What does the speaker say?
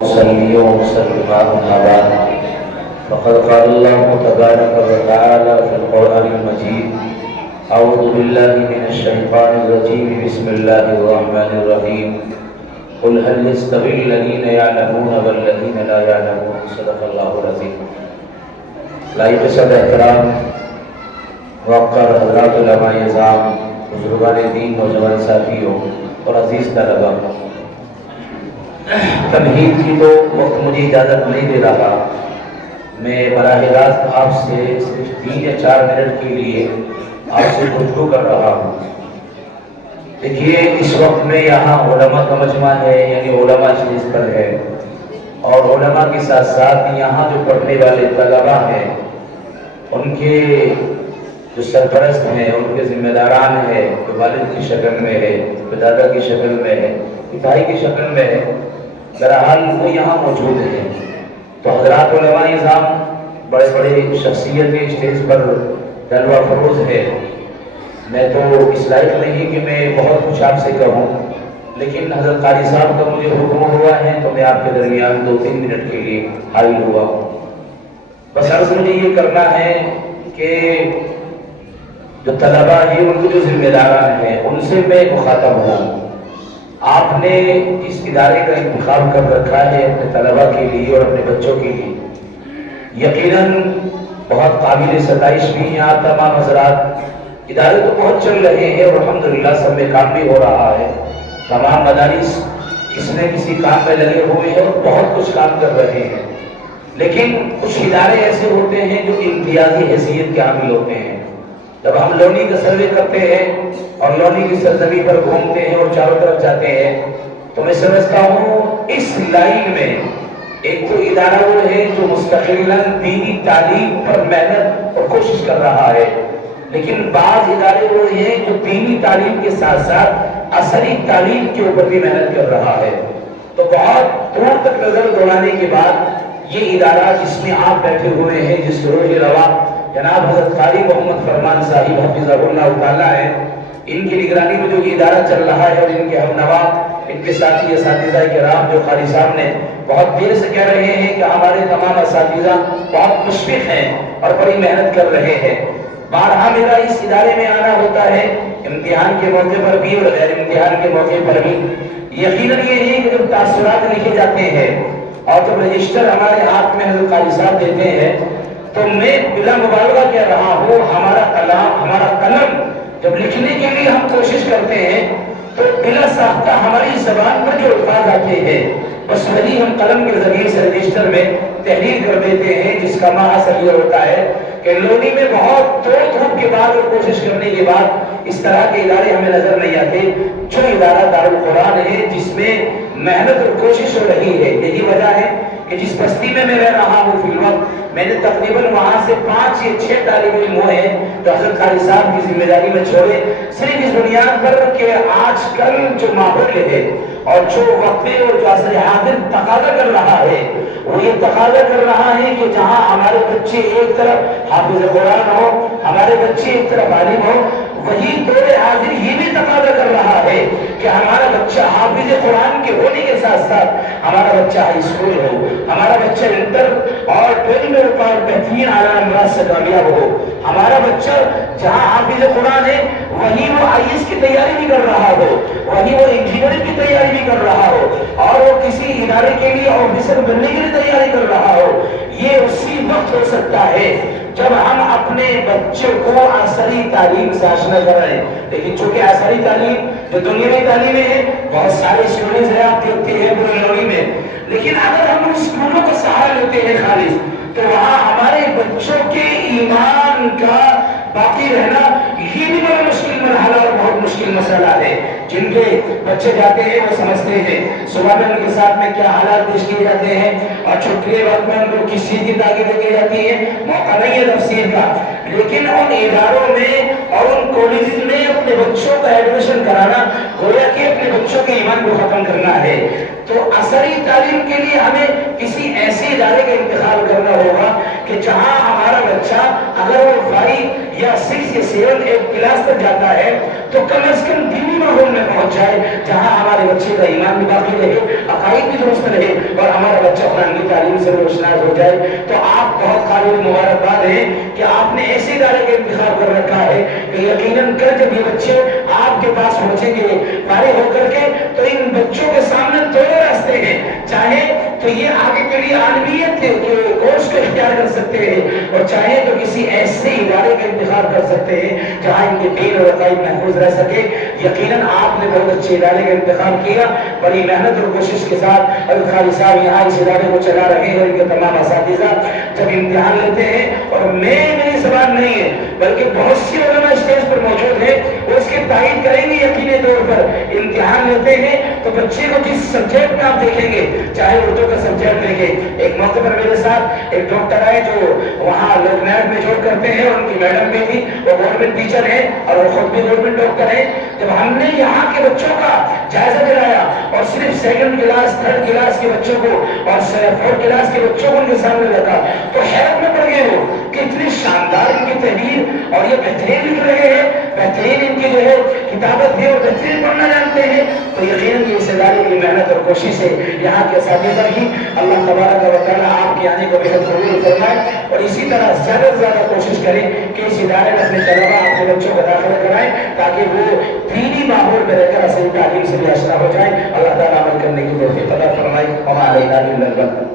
صلی وسلم أما بعد فقد قال الله تبارك وتعالى في القرآن المجيد أعوذ بالله من الشيطان الرجيم بسم الله الرحمن الرحيم قل هل يستوي الذين يعلمون والذين لا يعلمون صدق الله العظيم. لائق صد احترام وقر حضرات علماء اعظام، بزرگان دین، نوجوان ساتھیوں اور عزیز طلباء، تمہید کی تو وقت مجھے اجازت نہیں دے رہا. میں براہ راست آپ سے صرف 3 یا 4 منٹ کے لیے آپ سے گفتگو کر رہا ہوں. دیکھیے، اس وقت میں یہاں علماء کا مجمع ہے، یعنی علماء اجلس پر ہے، اور علماء کے ساتھ ساتھ یہاں جو پڑھنے والے طلباء ہیں، ان کے جو سرپرست ہیں، ان کے ذمہ داران ہیں، کوئی والد کی شکل میں ہے، کوئی دادا کی شکل میں ہے، کوئی بھائی کی شکل میں ہے، بہرحال وہ یہاں موجود ہیں. تو حضرات علماء اعظام، بڑے بڑے شخصیتیں اسٹیج پر جلوہ فروز ہے. میں تو اس لائق نہیں کہ میں بہت کچھ آپ سے کہوں، لیکن حضرت قاری صاحب کا مجھے حکم ہوا ہے تو میں آپ کے درمیان 2-3 منٹ کے لیے حاضر ہوا ہوں. بس عرض مجھے یہ کرنا ہے کہ جو طلباء ہیں، ان کے جو ذمہ داران ہیں، ان سے میں مخاطب ہوں. آپ نے اس ادارے کا انتخاب کر رکھا ہے اپنے طلباء کے لیے اور اپنے بچوں کے لیے. یقیناً بہت قابل ستائش بھی ہیں آپ تمام حضرات. ادارے تو بہت چل رہے ہیں اور الحمدللہ سب میں کام بھی ہو رہا ہے. تمام مدارس کسی نہ کسی کام میں لگے ہوئے ہیں اور بہت کچھ کام کر رہے ہیں. لیکن کچھ ادارے ایسے ہوتے ہیں جو امتیازی حیثیت کے حامل ہوتے ہیں. جب ہم لونی کا سروے کرتے ہیں اور لونی کی سرزمین پر گھومتے ہیں اور چاروں طرف جاتے ہیں، تو میں سمجھتا ہوں اس لائن میں ایک تو ادارہ وہ ہے جو مستقلاً دینی تعلیم پر محنت اور کوشش کر رہا ہے، لیکن بعض ادارے وہ ہیں جو دینی تعلیم کے ساتھ ساتھ عصری تعلیم کے اوپر بھی محنت کر رہا ہے. تو بہت دور تک نظر دوڑانے کے بعد یہ ادارہ جس میں آپ بیٹھے ہوئے ہیں، جس روح رواں جناب حضرت قاری محمد فرمان صاحب حفظہ اللہ تعالیٰ ہے، ان کی نگرانی میں جو ادارہ چل رہا ہے، اور ان کے ہم نوا، ان کے ساتھی اساتذہ کرام جو قاری صاحب نے بہت دیر سے کہہ رہے ہیں کہ ہمارے تمام اساتذہ بہت مشفق ہیں اور بڑی محنت کر رہے ہیں. بارہا میرا اس ادارے میں آنا ہوتا ہے، امتحان کے موقع پر بھی اور غیر امتحان کے موقع پر بھی. یقیناً یہ ہے کہ جب تاثرات لکھے جاتے ہیں اور جب رجسٹر ہمارے ہاتھ میں حضرت قاری صاحب دیتے ہیں، تو میں بلا مبالغہ کہہ رہا ہوں، ہمارا کلام، ہمارا قلم جب لکھنے کے لیے ہم کوشش کرتے ہیں تو بلا ساختہ ہماری زبان پر جو الفاظ آتے ہیں، بس وہی ہم قلم کے ذریعے سے رجسٹر میں تحریر کر دیتے ہیں، جس کا معنی یہ ہوتا ہے کہ لونی میں بہت دھوپ کے بعد اور کوشش کرنے کے بعد اس طرح کے ادارے ہمیں نظر نہیں آتے. جو ادارہ دارالقرآن ہے، جس میں محنت اور کوشش ہو رہی ہے، یہی وجہ ہے کہ جس بستی میں رہ رہا ہوں فی الوقت، میں نے تقریباً وہاں سے 5 یا 6 طالب علم ہوئے ہیں جو حضرت قاری صاحب کی ذمہ داری میں چھوڑے، صرف اس بنیاد پر کہ آج کل جو ماحول ہے اور جو وقت اور جو عصر حاضر تقاضا کر رہا ہے، وہ یہ تقاضا کر رہا ہے کہ جہاں ہمارے بچے ایک طرف حافظ قرآن ہو، ہمارے بچے ایک طرف عالم ہو، وہی دور حاضر یہ بھی تقاضا کر رہا ہے کہ ہمارا بچہ حافظ قرآن کے ہونے کے ساتھ ساتھ ہمارا بچہ ہائی اسکول ہو، ہمارا بچہ انٹر اور 12 میں بہترین اعلیٰ نمبرات سے کامیاب ہو. ہمارا بچہ جہاں حافظ قرآن ہے، وہیں وہ IAS کی تیاری بھی کر رہا ہو، وہیں وہ انجینئرنگ کی تیاری بھی کر رہا ہو، اور وہ کسی ادارے کے لیے آفیسر بننے کے لیے تیاری کر رہا ہو. یہ اسی وقت ہو سکتا ہے جب ہم اپنے بچے کو عصری تعلیم سے آشنا کرائیں. لیکن چونکہ عصری تعلیم جو دنیاوی تعلیمیں ہیں، بہت سارے اسٹوڈنٹس ہیں، آپ دیکھتے ہیں پورے لونی میں، لیکن اگر ہم ان اسکولوں کا سہارا لیتے ہیں خالص، تو وہاں ہمارے بچوں کے ایمان کا باقی رہنا یہ بھی بڑا مشکل مرحلہ اور بہت مشکل مسئلہ ہے. جن کے بچے جاتے ہیں وہ سمجھتے ہیں صبح میں ان کے ساتھ میں کیا حالات پیش کیے جاتے ہیں، اور چھٹی کے وقت میں ان کو کس چیز کی تاکید کی جاتی ہے، موقع نہیں ہے تفسیر کا. لیکن ان اداروں میں اور ان کالجز میں اپنے بچوں کا ایڈمیشن کرانا گویا کہ اپنے بچوں کے ایمان کو ختم کرنا ہے. تو عصری تعلیم کے لیے ہمیں کسی ایسے ادارے کا انتخاب کرنا ہوگا کہ جہاں ہمارا بچہ اگر وہ 5 یا 6 یا 7 ایک کلاس تک جاتا ہے تو کم از کم دینی ماحول میں پہنچ جائے، جہاں ہمارے بچے کا ایمان بھی باقی رہے، عقائد بھی درست رہے اور ہمارا سے روشناس ہو جائے. تو آپ بہت قابل مبارکباد ہیں کہ آپ نے ایسے ادارے کا انتخاب کر رکھا ہے کہ یقیناً کل جب یہ بچے آپ کے پاس پہنچیں گے فارغ ہو کر کے تو ان بچوں کے سامنے دونوں راستے ہیں. چاہے تو یہ آگے کے لیے عالمیت کے کورس کو اختیار کر سکتے ہیں اور چاہے تو کسی ایسے ادارے کا انتخاب کر سکتے ہیں جہاں ان کے دین اور عقائد محفوظ رہ سکے. یقیناً آپ نے بہت اچھے ادارے کا انتخاب کیا. بڑی محنت اور کوشش کے ساتھ حضرت خالد صاحب یہاں اس ادارے کو چلا رہے ہیں اور ان کے تمام اساتذہ جب امتحان لیتے ہیں اور میری زبان نہیں ہے بلکہ بہت سی علماء اسٹیج پر موجود ہیں وہ اس کی تائید کریں گے یقینی طور پر. امتحان لیتے ہیں تو بچے کو جس سبجیکٹ میں آپ دیکھیں گے چاہے اردو کا سبجیکٹ دیکھیں. ایک موقع پر میرے ساتھ ایک ڈاکٹر آئے جو وہاں لوگ نیٹ میں جوڑ کرتے ہیں اور ان کی میڈم بھی تھی, وہ گورنمنٹ ٹیچر ہیں اور وہ خود بھی گورنمنٹ ڈاکٹر ہیں. جب ہم نے یہاں کے بچوں کا جائزہ دلایا اور صرف سیکنڈ کلاس تھرڈ کلاس کے بچوں کو اور فورتھ کلاس کے بچوں کو ان کے سامنے رکھا تو حیرت میں پڑ گئے وہ کہ اتنی شاندار ان کی تحریر اور یہ بہترین لکھ رہے ہیں, بہترین ان کی جو ہے کتابت ہے اور بہترین پڑھنا جانتے ہیں. تو یقیناً کہ اس ادارے کی محنت اور کوشش ہے یہاں کے اساتذہ کی. اللہ تبارک و تعالیٰ آپ کے آنے کو بہت قبول فرمائے اور اسی طرح زیادہ سے زیادہ کوشش کریں کہ اس ادارے میں اپنے طلبا اپنے بچوں کا داخلہ کرائیں تاکہ وہ دینی ماحول میں رہ کر اصل تعلیم سے بھی آشنا ہو جائیں. اللہ تعالیٰ عمل کرنے کی توفیق عطا فرمائے. وما علینا الا البلاغ.